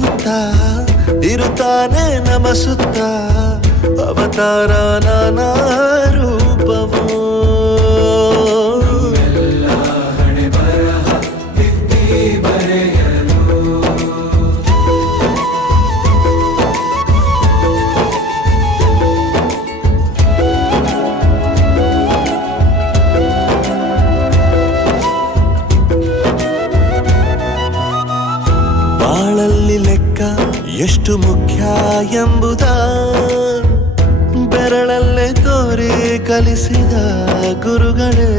ಅಂತ ಇರುತ್ತಾನೆ ನಮ ಸುತ್ತ ಅವತಾರ ನಾನಾ ರೂಪವೋ ಬಾಳಲ್ಲಿ ಲೆಕ್ಕ ಎಷ್ಟು ಮುಖ್ಯ ಎಂಬುದ ಬೆರಳಲ್ಲೇ ತೋರಿ ಕಲಿಸಿದ ಗುರುಗಳೇ